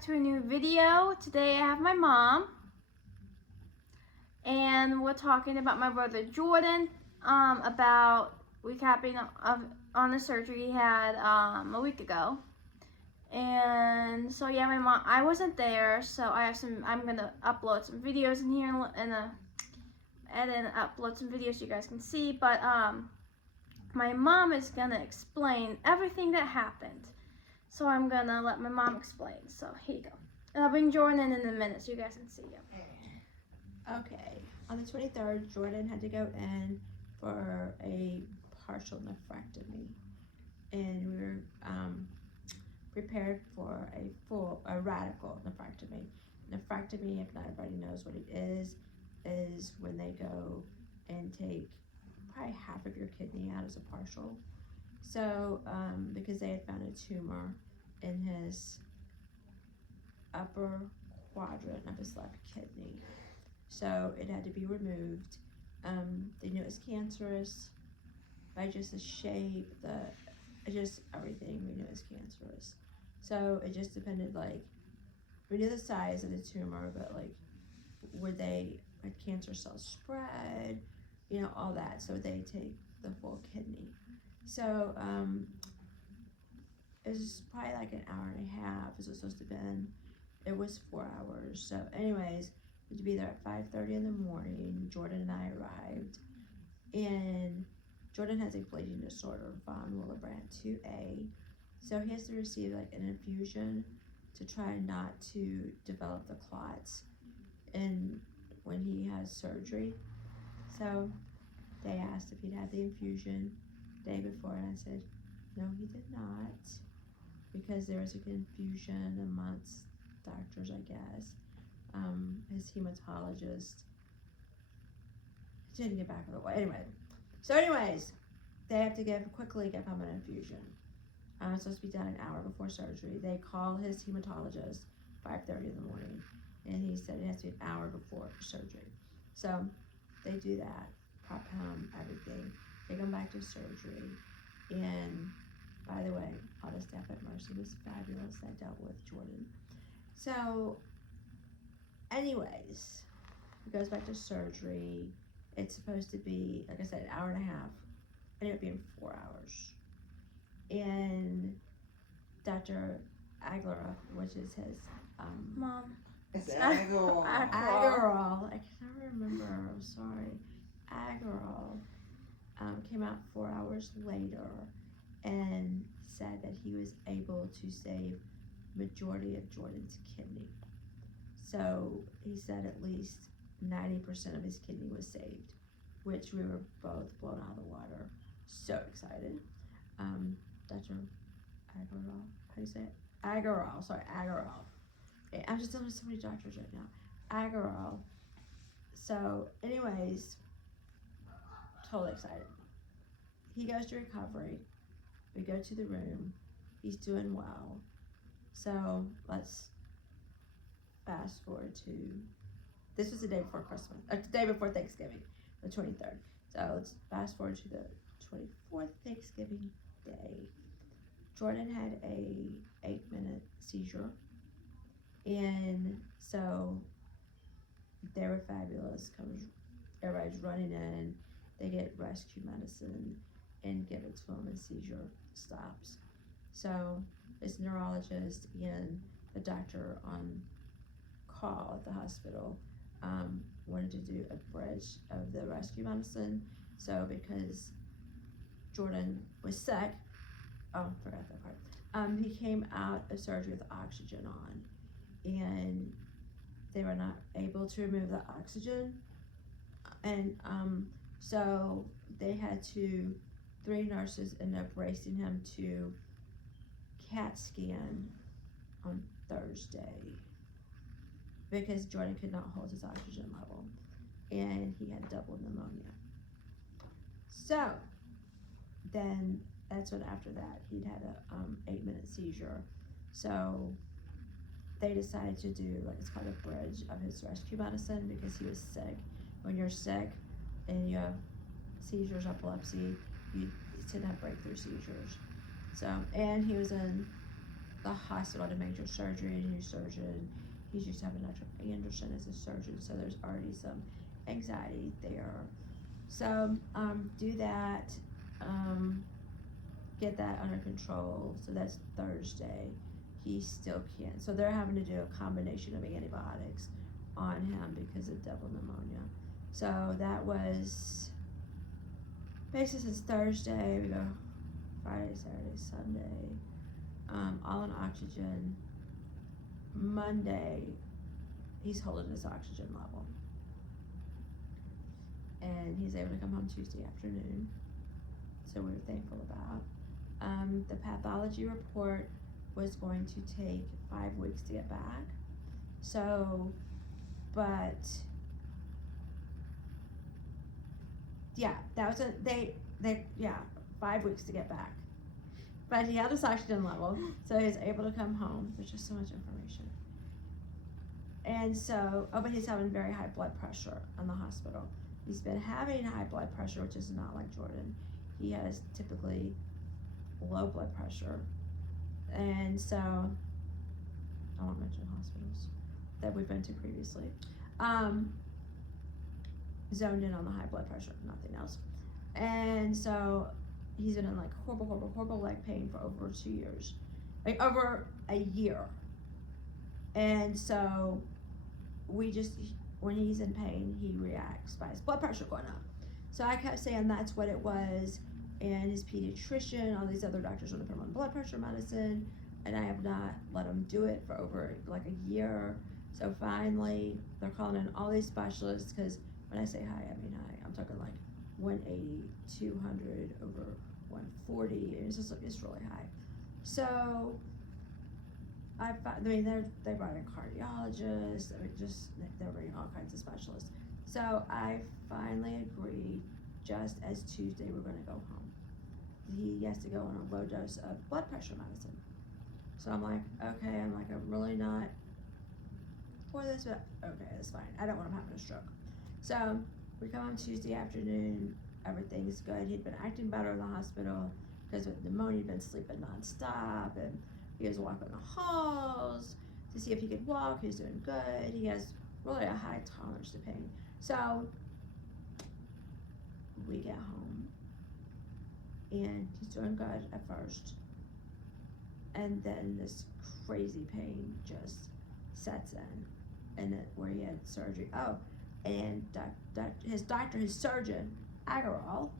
back to a new video. Today I have my mom and we're talking about my brother Jordan, about recapping on the surgery he had a week ago. And so yeah, my mom, I wasn't there, so I'm gonna upload some videos in here and edit and upload some videos so you guys can see, but my mom is gonna explain everything that happened. So I'm gonna let my mom explain. So here you go. And I'll bring Jordan in a minute so you guys can see him. Okay, on the 23rd, Jordan had to go in for a partial nephrectomy, and we were prepared for a radical nephrectomy. Nephrectomy, if not everybody knows what it is when they go and take probably half of your kidney out as a partial. So, because they had found a tumor in his upper quadrant of his left kidney. So it had to be removed. They knew it was cancerous by just the shape, just everything. We knew it was cancerous. So it just depended, like, we knew the size of the tumor, but like, would cancer cells spread, all that. So they take the full kidney. So it was probably like an hour and a half. It was supposed to have been. It was 4 hours. So anyways, we had to be there at 5:30 in the morning. Jordan and I arrived, and Jordan has a bleeding disorder, von Willebrand 2A. So he has to receive like an infusion to try not to develop the clots and when he has surgery. So they asked if he'd had the infusion the day before, and I said no, he did not, because there was a confusion amongst doctors, I guess. His hematologist didn't get back on the way. Anyways, they have to quickly give him an infusion. It's supposed to be done an hour before surgery. They call his hematologist 5:30 in the morning, and he said it has to be an hour before surgery. So they do that, prep him, everything. They come back to surgery, and by the way, all the staff at Mercy was fabulous. I dealt with Jordan. So anyways, he goes back to surgery. It's supposed to be, like I said, an hour and a half. It ended up being 4 hours. And Dr. Aguilar, which is his Mom. It's Aguilar. Aguilar. I can never remember. I'm sorry. Aguilar came out 4 hours later and said that he was able to save majority of Jordan's kidney. So he said at least 90% of his kidney was saved, which we were both blown out of the water. So excited. Dr. Aguilar, how do you say it? Aguilar, sorry, Aguilar. I'm just dealing with so many doctors right now. Aguilar. So anyways, totally excited. He goes to recovery. We go to the room. He's doing well. So let's fast forward to, this was the day before Christmas, the day before Thanksgiving, the 23rd. So let's fast forward to the 24th Thanksgiving Day. Jordan had a 8-minute seizure, and so they were fabulous. Everybody's running in, they get rescue medicine and give it to him, and seizure stops. So his neurologist and the doctor on call at the hospital wanted to do a bridge of the rescue medicine. So because Jordan was sick, forgot that part. He came out of surgery with oxygen on, and they were not able to remove the oxygen, and so they had 3 nurses ended up racing him to CAT scan on Thursday because Jordan could not hold his oxygen level, and he had double pneumonia. So then that's what, after that, he'd had a 8-minute seizure. So they decided to do, like, it's called a bridge of his rescue medicine, because he was sick. When you're sick and you have seizures, epilepsy, you tend to have breakthrough seizures. So, and he was in the hospital to major surgery, a new surgeon. He's used to having Dr. Anderson as a surgeon, so there's already some anxiety there. So do that, get that under control. So that's Thursday. He still can't. So they're having to do a combination of antibiotics on him because of double pneumonia. So that was basically since Thursday. We go Friday, Saturday, Sunday, all on oxygen. Monday, he's holding his oxygen level. And he's able to come home Tuesday afternoon. So we were thankful about. The pathology report was going to take 5 weeks to get back. So, but yeah, that was they 5 weeks to get back. But he had his oxygen level, so he was able to come home. There's just so much information. And so, but he's having very high blood pressure in the hospital. He's been having high blood pressure, which is not like Jordan. He has typically low blood pressure. And so, I won't mention hospitals that we've been to previously. Zoned in on the high blood pressure, nothing else. And so, he's been in like horrible leg pain for over 2 years. Like over a year. And so, when he's in pain, he reacts by his blood pressure going up. So I kept saying that's what it was, and his pediatrician, all these other doctors want to put him on blood pressure medicine, and I have not let him do it for over like a year. So finally, they're calling in all these specialists, because when I say high, I mean high. I'm talking like 180, 200, over 140, and it's really high. So they brought in cardiologists. They're bringing all kinds of specialists. So I finally agreed. Just as Tuesday, we're going to go home. He has to go on a low dose of blood pressure medicine. So I'm like, okay. I'm really not for this, but okay, that's fine. I don't want him having a stroke. So we come on Tuesday afternoon. Everything's good. He'd been acting better in the hospital because with pneumonia, he'd been sleeping nonstop, and he was walking the halls to see if he could walk. He was doing good. He has really a high tolerance to pain. So we get home, and he's doing good at first. And then this crazy pain just sets in, and where he had surgery. Oh, and his surgeon, Agarwal,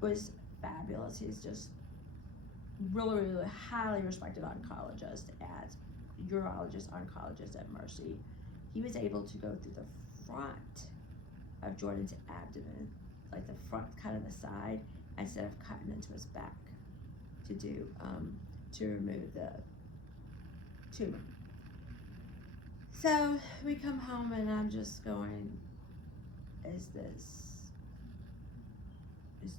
was fabulous. He's just really highly respected oncologist oncologist at Mercy. He was able to go through the front of Jordan's abdomen, like the front cut of the side, instead of cutting into his back to remove the tumor. So we come home, and I'm just going, is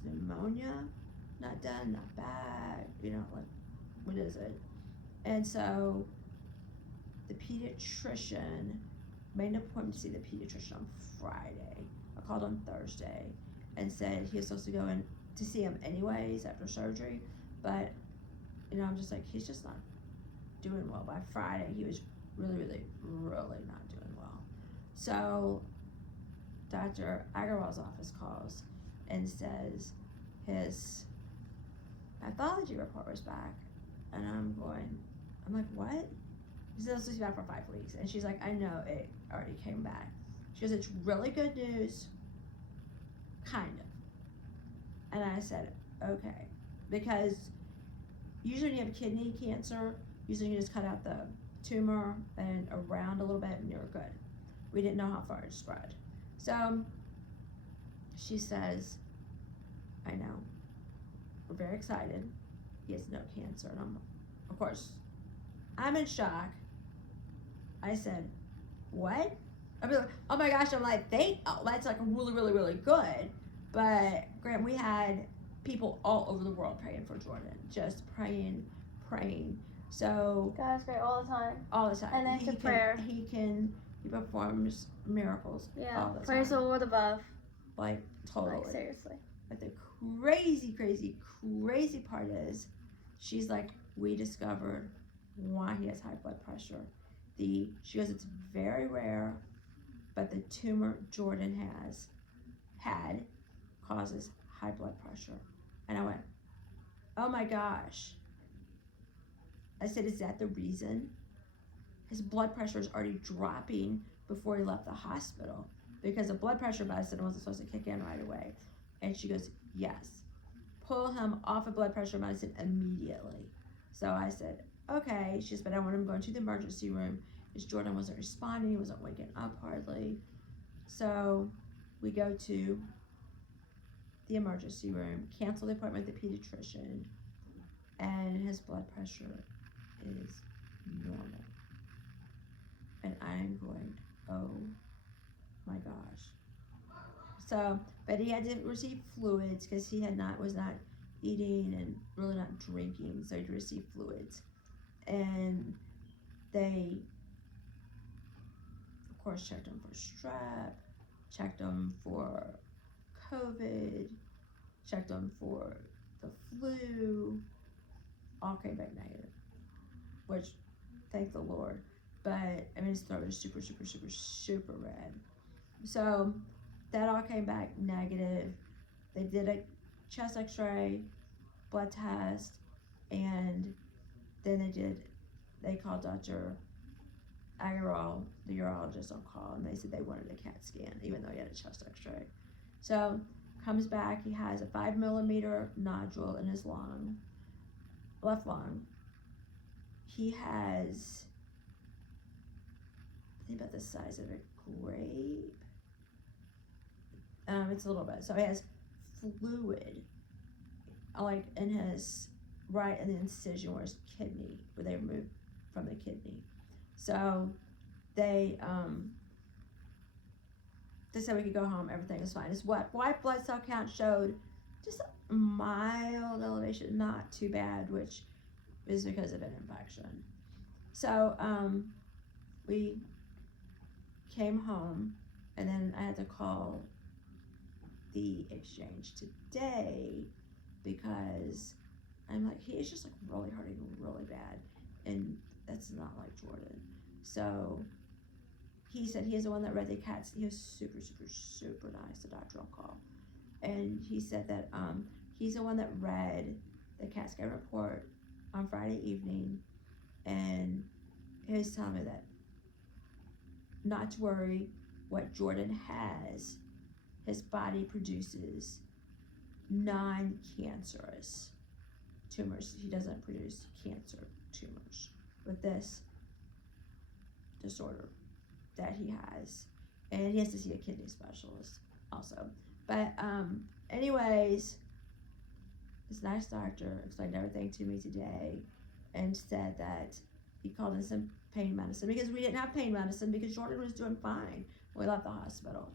pneumonia not done, not bad, like, what is it? And so the pediatrician made an appointment to see the pediatrician on Friday. I called on Thursday and said he was supposed to go in to see him anyways after surgery, but I'm just like, he's just not doing well. By Friday, he was really not doing well. So Dr. Agarwal's office calls and says his pathology report was back, and I'm like, what? He said, it's supposed to be back for 5 weeks, and she's like, I know, it already came back. She goes, it's really good news, kind of. And I said, okay, because usually when you have kidney cancer, usually you just cut out the tumor and around a little bit, and you're good. We didn't know how far it spread. So she says, I know, we're very excited. He has no cancer. And of course, I'm in shock. I said, what? I'd be like, oh my gosh, I'm like, that's like really good. But Grant, we had people all over the world praying for Jordan, just praying. So God's great all the time. All the time. And then to prayer. He performs miracles. Yeah. All the Praise time. the Lord above. Like, totally. Like, seriously. But the crazy part is, she's like, we discovered why he has high blood pressure. She goes, it's very rare, but the tumor Jordan had causes high blood pressure. And I went, oh my gosh. I said, is that the reason? His blood pressure is already dropping before he left the hospital because the blood pressure medicine wasn't supposed to kick in right away. And she goes, yes, pull him off of blood pressure medicine immediately. So I said, okay. She said, but I want him going to the emergency room because Jordan wasn't responding. He wasn't waking up hardly. So we go to the emergency room, cancel the appointment with the pediatrician, and his blood pressure is normal. And I'm going, oh my gosh. So, but he had to receive fluids because he was not eating and really not drinking, so he had to receive fluids. And they, of course, checked him for strep, checked him for COVID, checked him for the flu, all came back negative, which, thank the Lord. But, I mean, his throat is super, super, super, super red. So, that all came back negative. They did a chest x-ray, blood test, and then they called Dr. Agarwal, the urologist, on call, and they said they wanted a CAT scan, even though he had a chest x-ray. So, comes back, he has a 5 millimeter nodule in his lung, left lung. He has, I think, about the size of a grape. It's a little bit. So he has fluid, like in his right in the incision where his kidney, where they removed from the kidney. So they said we could go home. Everything is fine. His white blood cell count showed just a mild elevation, not too bad, which is because of an infection. So we came home, and then I had to call the exchange today because I'm like, he is just like really hurting really bad, and that's not like Jordan. So he said he is the one that read the CAT. He was super, super, super nice, the doctor on call, and he said that he's the one that read the CAT scan report on Friday evening, and he was telling me that not to worry. What Jordan has, his body produces non-cancerous tumors. He doesn't produce cancer tumors with this disorder that he has, and he has to see a kidney specialist also. But anyways, this nice doctor explained everything to me today and said that he called in some pain medicine because we didn't have pain medicine because Jordan was doing fine when we left the hospital.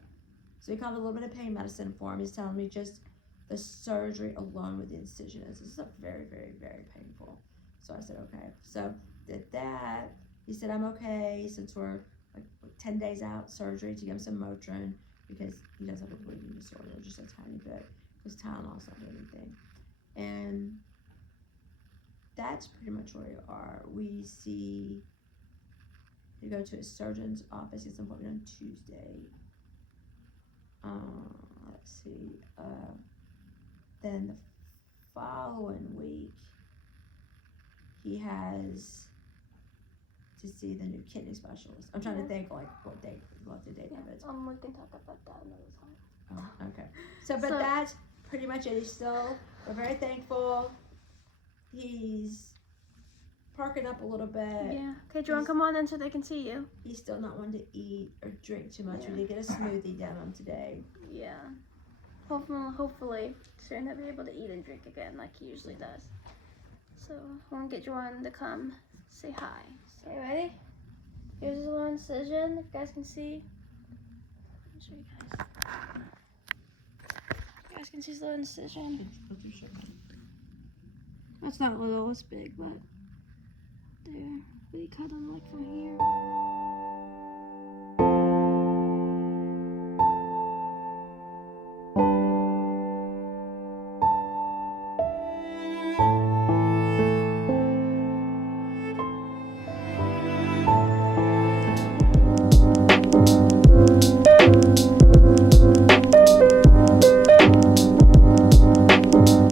So he called a little bit of pain medicine for him. He's telling me just the surgery alone with the incision is very, very, very painful. So I said, okay. So did that. He said, I'm okay since we're like 10 days out surgery to give him some Motrin because he does have a bleeding disorder, just a tiny bit. Because Tylenol's not doing anything. And that's pretty much where we are. We go to a surgeon's office. It's an appointment on Tuesday. Let's see. Then the following week, he has to see the new kidney specialist. I'm trying to think like what the date of it. We can talk about that another time. Oh, okay. So that's pretty much it. We're very thankful. He's perking up a little bit. Yeah. Okay, Jordan, come on in so they can see you. He's still not wanting to eat or drink too much. Yeah. We did get a smoothie down on today. Yeah. Hopefully soon he'll be able to eat and drink again like he usually does. So I want to get Jordan to come say hi. So ready? Here's his little incision. If you guys can see. Let me show you guys. You guys can see his little incision. That's not little, it's big, but there. We cut him like from here.